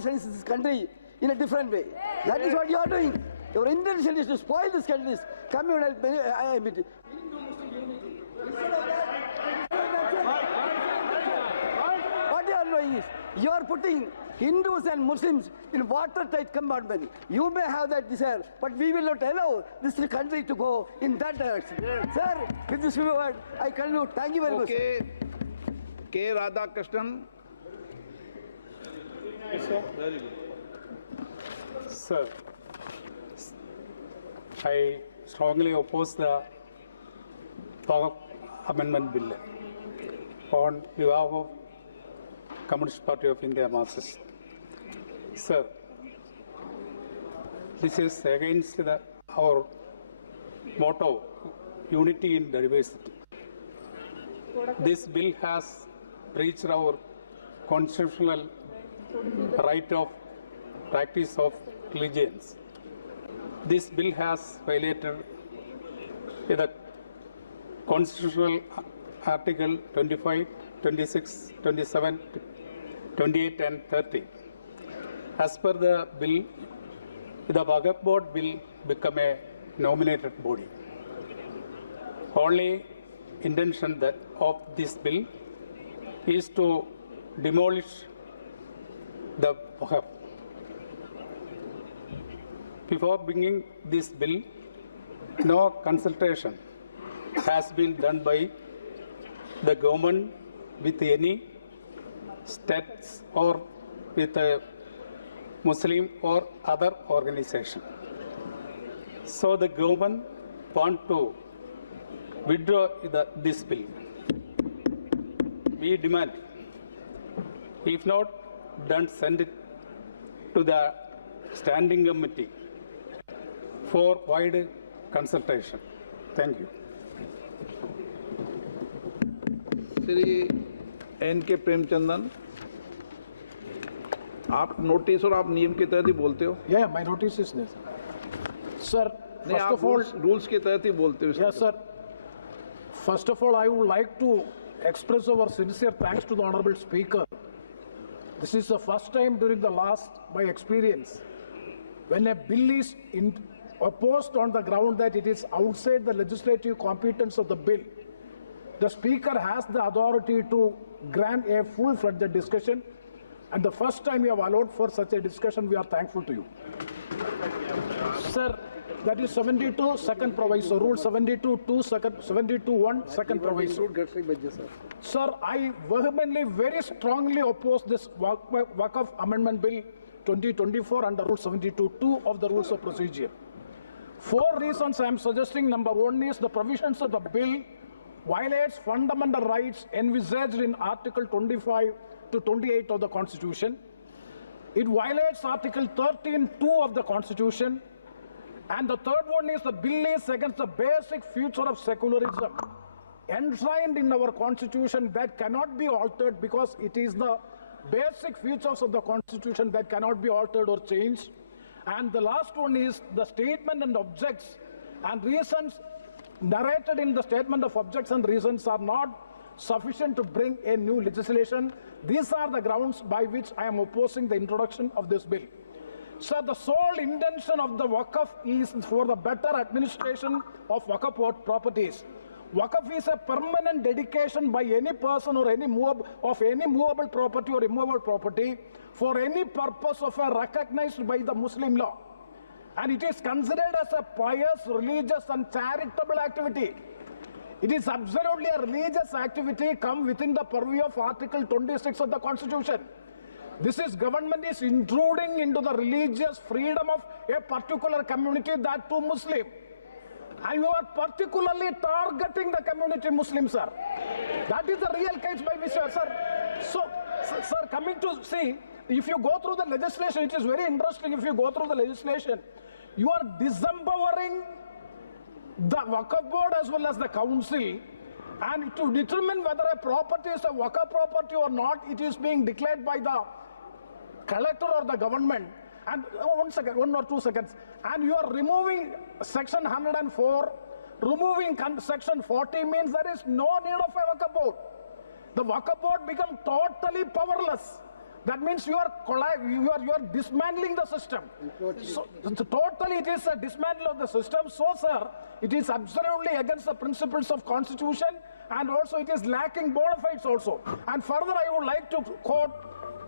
destabilize this country in a different way. That is what you are doing. Your intention is to spoil this country's communal unity. What you are doing is, you are putting Hindus and Muslims in watertight compartment. You may have that desire, but we will not allow this country to go in that direction. Sir, with this word, I conclude. Thank you very much. Okay. K. Radhakrishnan. Very good. Sir, I strongly oppose the Power Amendment Bill on behalf of Communist Party of India Marxist. Sir, this is against our motto, unity in diversity. This bill has breached our constitutional right of practice of religions. This bill has violated the constitutional article 25, 26, 27, 28 and 30. As per the bill, the Waqf Board will become a nominated body. Only intention of this bill is to demolish the Waqf. Before bringing this bill, no consultation has been done by the government with any states or with a Muslim or other organization. So the government want to withdraw this bill. We demand, if not done, send it to the standing committee for wide consultation. Thank you. Shri N.K. प्रेमचंदन, आप नोटिस और आप नियम के तहत ही बोलते हो? Yeah, my notice is there, sir. नहीं, First आप of all, रूल्स के तहत ही बोलते हो? yes, sir. First of all, I would like to express our sincere thanks to the Honorable Speaker. This is the first time during the last, my experience, when a bill is opposed on the ground that it is outside the legislative competence of the bill. The Speaker has the authority to grant a full-fledged discussion, and the first time you have allowed for such a discussion, we are thankful to you. Sir, that is 72 second proviso, Rule 72(2) second, 72(1) second proviso. Sir, I vehemently, very strongly oppose this Waqf Amendment Bill 2024 under Rule 72(2) of the Rules of Procedure. 4 reasons I am suggesting. Number 1 is the provisions of the bill violates fundamental rights envisaged in Article 25 to 28 of the Constitution. It violates Article 13(2) of the Constitution. And the third one is the bill is against the basic feature of secularism enshrined in our Constitution that cannot be altered, because it is the basic features of the Constitution that cannot be altered or changed. And the last one is the statement and objects and reasons narrated in the statement of objects and reasons are not sufficient to bring a new legislation. These are the grounds by which I am opposing the introduction of this bill. So the sole intention of the Waqf is for the better administration of Waqf properties. Waqf is a permanent dedication by any person or any movable property or immovable property for any purpose of a recognized by the Muslim law. And it is considered as a pious, religious and charitable activity. It is absolutely a religious activity come within the purview of Article 26 of the Constitution. This is government is intruding into the religious freedom of a particular community, that too Muslim. And you are particularly targeting the community Muslim, sir. That is the real case by which, sir. So, sir, coming to see, if you go through the legislation, it is very interesting. If you go through the legislation, you are disempowering the Waqf Board as well as the council, and to determine whether a property is a Waqf property or not, it is being declared by the collector or the government. And 1 or 2 seconds, and you are removing section 104, removing section 40 means there is no need of a Waqf Board. The Waqf Board become totally powerless. that means you are dismantling the system. So totally it is a dismantle of the system. So sir, it is absolutely against the principles of Constitution, and also it is lacking bona fides also. And further, I would like to quote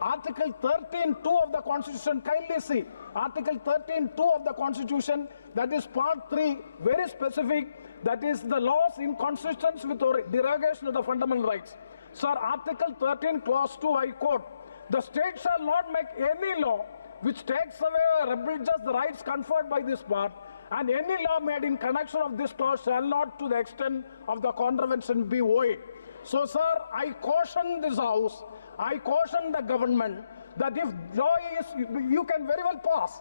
Article 13(2) of the Constitution. Kindly see Article 13(2) of the Constitution, that is Part 3, very specific, that is the laws in consistence with or derogation of the fundamental rights. Sir, Article 13, Clause 2, I quote, "The state shall not make any law which takes away or abridges the rights conferred by this part, and any law made in connection of this clause shall not to the extent of the contravention be void." So sir, I caution this House, I caution the government that if law is, you can very well pass.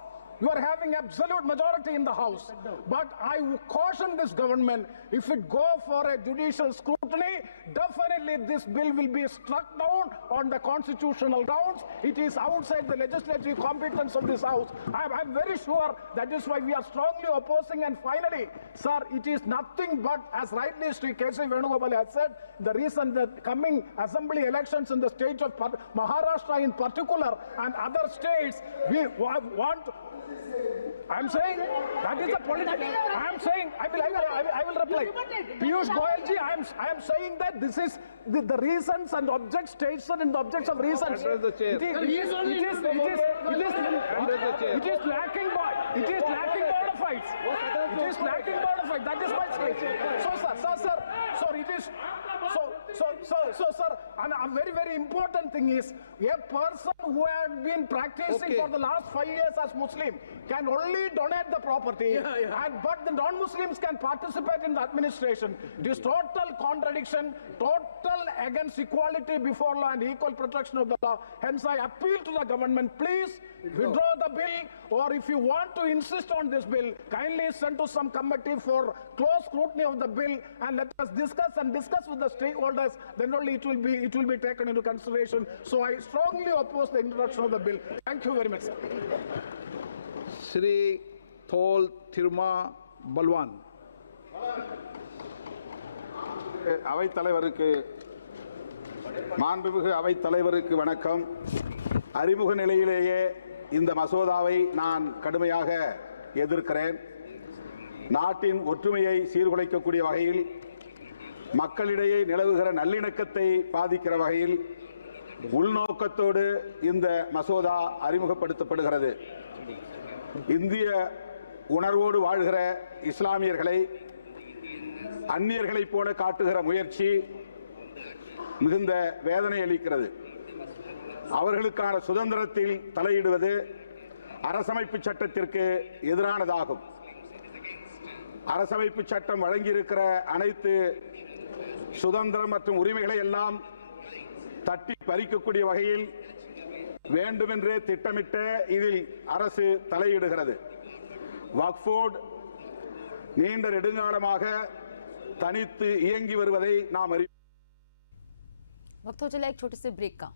You are having absolute majority in the House. But I caution this government, if it go for a judicial scrutiny, definitely this bill will be struck down on the constitutional grounds. It is outside the legislative competence of this House. I'm very sure that is why we are strongly opposing. And finally, sir, it is nothing but, as rightly Sri K.C. Venugopal has said, the reason that coming assembly elections in the state of Maharashtra in particular and other states, we want. I'm saying that is a political. I'm saying I will reply. Piyush Goyal ji, I am saying that this is the reasons and objects stated in the objects of reasons. Address the chair. It is lacking bona fides. It is lacking bona fides. That is my state. So sir, it is. So sir, and a very important thing is, a person who had been practicing for the last 5 years as Muslim can only donate the property, but the non-Muslims can participate in the administration. It is total contradiction, total against equality before law and equal protection of the law. Hence I appeal to the government, please withdraw the bill, or if you want to insist on this bill, kindly send to some committee for close scrutiny of the bill, and let us discuss with the stakeholders. Then only it will be taken into consideration. So I strongly oppose the introduction of the bill. Thank you very much, sir. Shri Thol Thiruma Balwan. அவைத் தலைவருக்கு மாண்புமிகு அவைத் தலைவருக்கு வணக்கம். அறிமுக நிலையிலேயே இந்த மசோதாவை நான் கடுமையாக எதிர்க்கிறேன். நாட்டின் ஒற்றுமையை சீர்குலைக்கக்கூடிய வகையில், மக்களிடையே நிலவுகிற நல்லிணக்கத்தை பாதிக்கிற வகையில் உள்நோக்கத்தோடு இந்த மசோதா அறிமுகப்படுத்தப்படுகிறது. இந்திய உணர்வோடு வாழ்கிற இஸ்லாமியர்களை அந்நியர்களைப் போல காட்டுகிற முயற்சி மிகுந்த வேதனை அளிக்கிறது. அவர்களுக்கான சுதந்திரத்தில் தலையிடுவது அரசமைப்பு சட்டத்திற்கு எதிரானதாகும். அரசமைப்பு சட்டம் வழங்கியிருக்கிற அனைத்து சுதந்திரம் மற்றும் உரிமைகளை எல்லாம் தட்டி பறிக்கக்கூடிய வகையில் வேண்டுமென்றே திட்டமிட்ட இதில் அரசு தலையிடுகிறது. வக்ஃப் போர்டு நீண்ட நெடுங்காலமாக तनित इयंगी வருவதை நாம் அறி वक्त हो चला एक छोटे से ब्रेक का।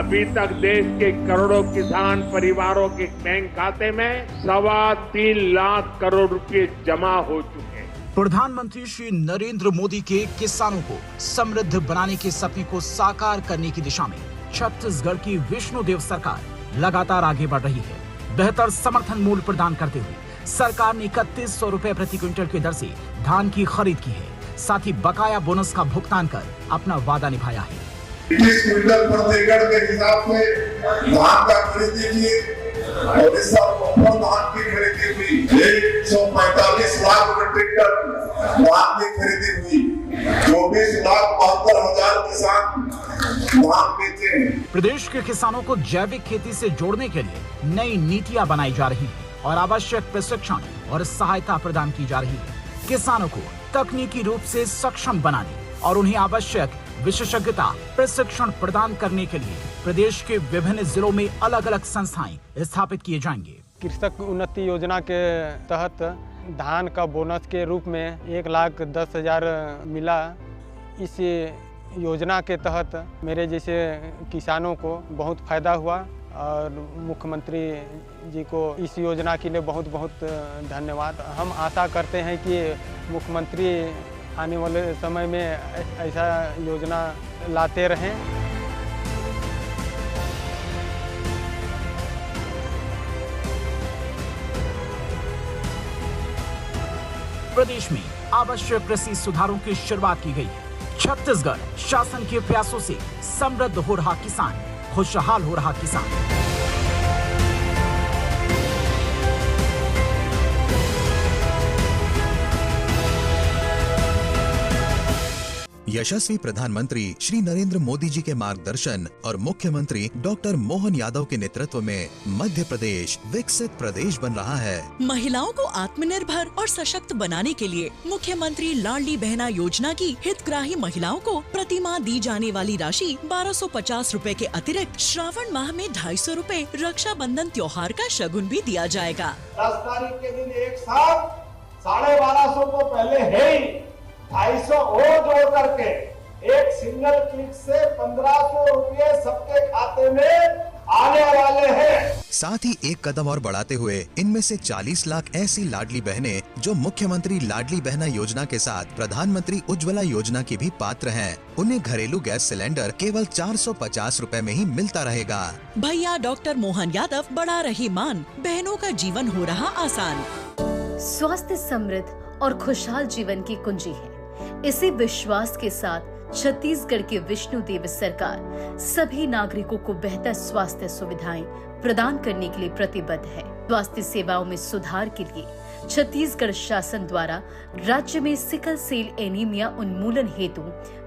अभी तक देश के करोड़ों किसान परिवारों के बैंक खाते में 3.25 लाख करोड़ रुपए जमा हो चुके हैं। प्रधानमंत्री श्री नरेंद्र मोदी के किसानों को समृद्ध बनाने के सपने को साकार करने की दिशा में छत्तीसगढ़ की विष्णुदेव सरकार लगातार आगे बढ़ रही है। बेहतर समर्थन मूल्य प्रदान करते हुए सरकार ने 3100 रुपए प्रति क्विंटल की दर से धान की खरीद की है। साथ ही बकाया बोनस का भुगतान कर अपना वादा निभाया है। 21 क्विंटल प्रति एकड़ के हिसाब से धान का खरीदी की और इस साल धान की खरीदी हुई 145 लाख मीट्रिक टन धान की खरीदी हुई। 24,72,000 किसान धान बेचे। प्रदेश के किसानों को जैविक खेती से जोड़ने के लिए नई नीतियां बनाई जा रही है और आवश्यक प्रशिक्षण और सहायता प्रदान की जा रही है। किसानों को तकनीकी रूप से सक्षम बनाने और उन्हें आवश्यक विशेषज्ञता प्रशिक्षण प्रदान करने के लिए प्रदेश के विभिन्न जिलों में अलग अलग संस्थाएं स्थापित किए जाएंगे। कृषक उन्नति योजना के तहत धान का बोनस के रूप में 1,10,000 मिला। इस योजना के तहत मेरे जैसे किसानों को बहुत फायदा हुआ और मुख्यमंत्री जी को इस योजना के लिए बहुत बहुत धन्यवाद। हम आशा करते हैं कि मुख्यमंत्री आने वाले समय में ऐसा योजना लाते रहें। प्रदेश में आवश्यक कृषि सुधारों की शुरुआत की गई है। छत्तीसगढ़ शासन के प्रयासों से समृद्ध हो रहा किसान, खुशहाल हो रहा किसान। यशस्वी प्रधानमंत्री श्री नरेंद्र मोदी जी के मार्गदर्शन और मुख्यमंत्री डॉक्टर मोहन यादव के नेतृत्व में मध्य प्रदेश विकसित प्रदेश बन रहा है। महिलाओं को आत्मनिर्भर और सशक्त बनाने के लिए मुख्यमंत्री लाडली बहना योजना की हितग्राही महिलाओं को प्रति माह दी जाने वाली राशि 1250 रूपए के अतिरिक्त श्रावण माह में 250 रूपए रक्षाबंधन त्योहार का शगुन भी दिया जाएगा। 10 तारीख के दिन एक साथ 1250 को पहले है ही 250 और जोड़ करके एक सिंगल क्लिक से 1500 रुपये सबके खाते में आने वाले हैं। साथ ही एक कदम और बढ़ाते हुए इनमें से 40 लाख ऐसी लाडली बहनें जो मुख्यमंत्री लाडली बहना योजना के साथ प्रधानमंत्री उज्ज्वला योजना की भी पात्र हैं, उन्हें घरेलू गैस सिलेंडर केवल 450 रुपए में ही मिलता रहेगा। भैया डॉक्टर मोहन यादव बढ़ा रही मान, बहनों का जीवन हो रहा आसान। स्वास्थ्य समृद्ध और खुशहाल जीवन की कुंजी है। इसी विश्वास के साथ छत्तीसगढ़ की विष्णुदेव सरकार सभी नागरिकों को बेहतर स्वास्थ्य सुविधाएं प्रदान करने के लिए प्रतिबद्ध है। स्वास्थ्य सेवाओं में सुधार के लिए छत्तीसगढ़ शासन द्वारा राज्य में सिकल सेल एनीमिया उन्मूलन हेतु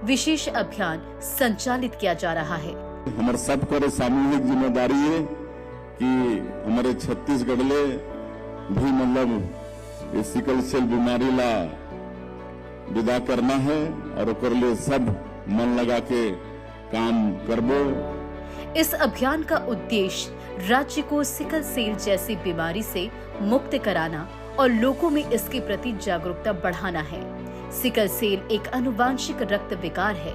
विशेष अभियान संचालित किया जा रहा है। हमारे सबको सामूहिक जिम्मेदारी है कि हमारे छत्तीसगढ़ ले भी मतलब ये सिकल सेल बीमारी ला विदा करना है और ओकर लिए सब मन लगा के काम करबो। इस अभियान का उद्देश्य राज्य को सिकल सेल जैसी बीमारी से मुक्त कराना और लोगों में इसके प्रति जागरूकता बढ़ाना है। सिकल सेल एक आनुवांशिक रक्त विकार है।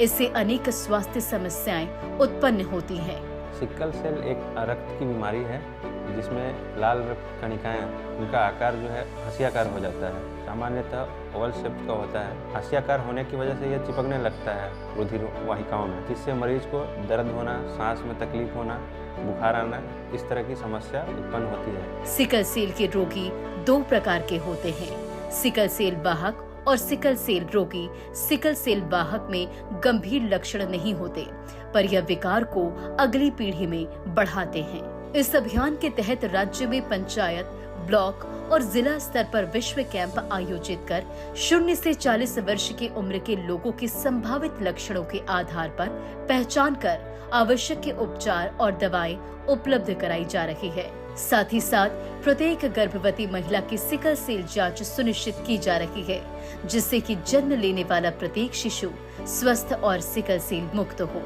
इससे अनेक स्वास्थ्य समस्याएं उत्पन्न होती हैं। सिकल सेल एक रक्त की बीमारी है जिसमें लाल रक्त कणिकाएं, उनका आकार जो है हंसियाकार हो जाता है। सामान्यतः ओवल शेप का होता है। हंसियाकार होने की वजह से यह चिपकने लगता है रुधिर वाहिकाओं में, जिससे मरीज को दर्द होना, सांस में तकलीफ होना, बुखार आना, इस तरह की समस्या उत्पन्न होती है। सिकल सेल के रोगी 2 प्रकार के होते हैं, सिकल सेल वाहक और सिकल सेल रोगी। सिकल सेल वाहक में गंभीर लक्षण नहीं होते, पर यह विकार को अगली पीढ़ी में बढ़ाते हैं। इस अभियान के तहत राज्य में पंचायत, ब्लॉक और जिला स्तर पर विश्व कैंप आयोजित कर 0 से 40 वर्ष की उम्र के लोगों के संभावित लक्षणों के आधार पर पहचान कर आवश्यक उपचार और दवाएं उपलब्ध कराई जा रही है। साथ ही साथ प्रत्येक गर्भवती महिला की सिकल सेल जांच सुनिश्चित की जा रही है, जिससे कि जन्म लेने वाला प्रत्येक शिशु स्वस्थ और सिकल सेल मुक्त हो।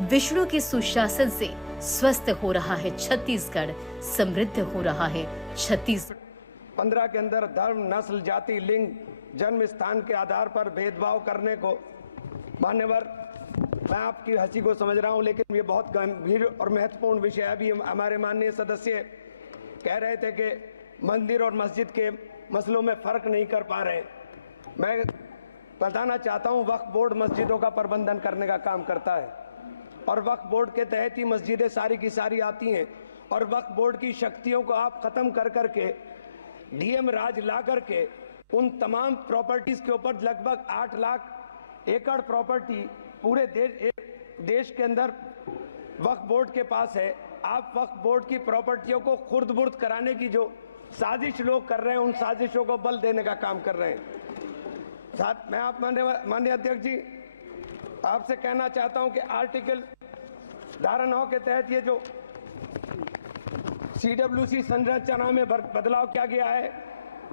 विष्णु के सुशासन से स्वस्थ हो रहा है छत्तीसगढ़, समृद्ध हो रहा है छत्तीसगढ़। 15 के अंदर धर्म, नस्ल, जाति, लिंग, जन्म स्थान के आधार पर भेदभाव करने को, मान्यवर मैं आपकी हंसी को समझ रहा हूं, लेकिन ये बहुत गंभीर और महत्वपूर्ण विषय है। अभी हमारे माननीय सदस्य कह रहे थे कि मंदिर और मस्जिद के मसलों में फर्क नहीं कर पा रहे। मैं बताना चाहता हूं, वक्फ बोर्ड मस्जिदों का प्रबंधन करने का काम करता है और वक्फ बोर्ड के तहत ही मस्जिदें सारी की सारी आती हैं। और वक्फ बोर्ड की शक्तियों को आप खत्म कर करके डीएम राज ला करके उन तमाम प्रॉपर्टीज के ऊपर लगभग 8 लाख एकड़ प्रॉपर्टी पूरे देश के अंदर वक्फ बोर्ड के पास है। आप वक्फ बोर्ड की प्रॉपर्टियों को खुर्द-बुर्द कराने की जो साजिश लोग कर रहे हैं, उन साजिशों को बल देने का काम कर रहे हैं। साथ मैं आप माननीय अध्यक्ष जी आपसे कहना चाहता हूं कि आर्टिकल धारा 9 के तहत ये जो CWC संरचना में बदलाव किया गया है,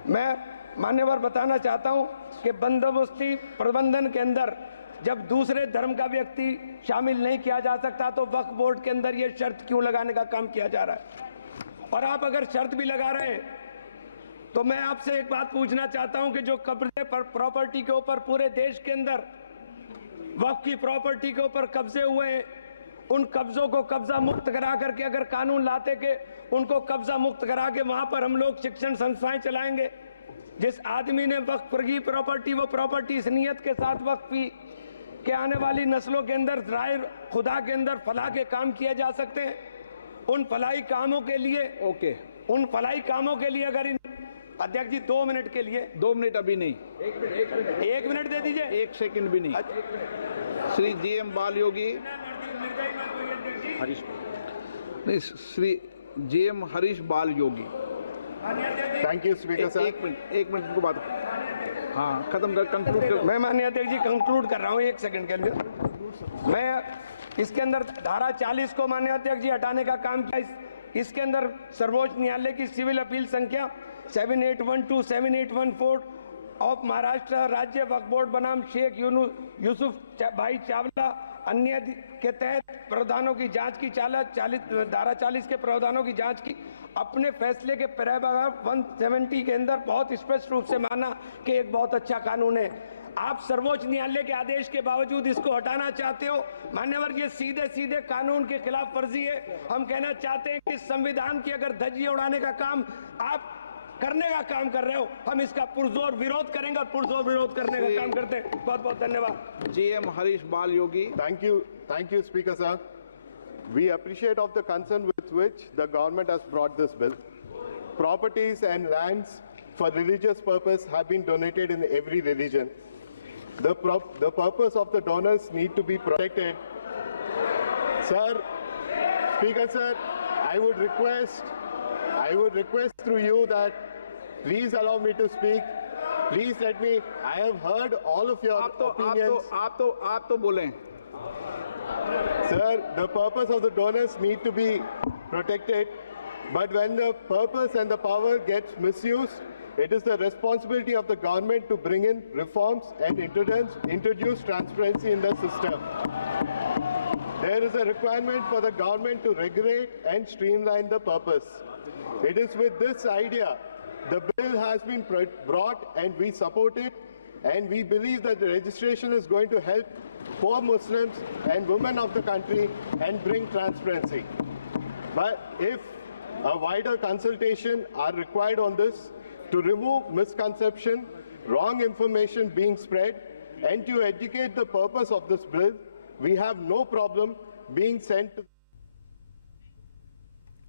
मैं मान्यवर बताना चाहता हूं कि बंदोबस्ती प्रबंधन के अंदर जब दूसरे धर्म का व्यक्ति शामिल नहीं किया जा सकता, तो वक्फ बोर्ड के अंदर ये शर्त क्यों लगाने का काम किया जा रहा है? और आप अगर शर्त भी लगा रहे हैं तो मैं आपसे एक बात पूछना चाहता हूं कि जो कब्जे पर प्रॉपर्टी के ऊपर पूरे देश के अंदर वक्फ की प्रॉपर्टी के ऊपर कब्जे हुए हैं, उन कब्जों को कब्जा मुक्त करा करके अगर कानून लाते के उनको कब्जा मुक्त करा के वहां पर हम लोग शिक्षण संस्थाएं चलाएंगे। जिस आदमी ने वक्फ की प्रॉपर्टी, वो प्रॉपर्टी इस नियत के साथ वक्फ की कि आने वाली नस्लों के अंदर राय खुदा के अंदर फलाह के काम किए जा सकते हैं। उन फलाही कामों के लिए उन फलाही कामों के लिए अगर अध्यक्ष जी 2 मिनट के लिए 2 मिनट अभी नहीं, 1 मिनट दे दीजिए, 1 सेकंड भी नहीं। श्री GM बाल योगी, नहीं, Shri GM Harish Bal Yogi. Thank you speaker sir. 1 minute को बात, हाँ खत्म कर, कंक्लूड कर। मैं माननीय अध्यक्ष जी कंक्लूड कर रहा हूँ 1 सेकंड के लिए। मैं इसके अंदर धारा 40 को माननीय अध्यक्ष जी हटाने का काम किया। इसके अंदर सर्वोच्च न्यायालय की सिविल अपील संख्या 7812 7814 ऑफ महाराष्ट्र राज्य वक्फ बोर्ड बनाम शेख यूसुफ भाई चावला अन्य के तहत प्रावधानों की जांच की धारा 40 के प्रावधानों की जांच की। अपने फैसले के पैराग्राफ 170 के अंदर बहुत स्पष्ट रूप से माना कि एक बहुत अच्छा कानून है। आप सर्वोच्च न्यायालय के आदेश के बावजूद इसको हटाना चाहते हो। मान्यवर, ये सीधे सीधे कानून के खिलाफ वर्जी है। हम कहना चाहते हैं कि संविधान की अगर धज्जियां उड़ाने का काम आप करने का काम कर रहे हो, हम इसका पुरजोर विरोध करेंगे और पुरजोर विरोध करने का काम करते हैं। बहुत बहुत धन्यवाद। GM हरीश बाल योगी। Thank you, Speaker sir. We appreciate of the concern with which the government has brought this bill. Properties and lands for religious purpose have been donated in every religion. The purpose of the donors need to be protected. Sir, Speaker sir, I would request through you that please allow me to speak. Please let me. I have heard all of your opinions. आप तो बोलें। Sir, the purpose of the donors need to be protected, but when the purpose and the power gets misused, it is the responsibility of the government to bring in reforms and introduce transparency in the system. There is a requirement for the government to regulate and streamline the purpose. It is with this idea the bill has been brought, and we support it, and we believe that the registration is going to help poor Muslims and women of the country and bring transparency. But if a wider consultation are required on this to remove misconception, wrong information being spread, and to educate the purpose of this bill, we have no problem being sent to.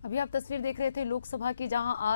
अभी आप तस्वीर देख रहे थे लोकसभा की, जहां आज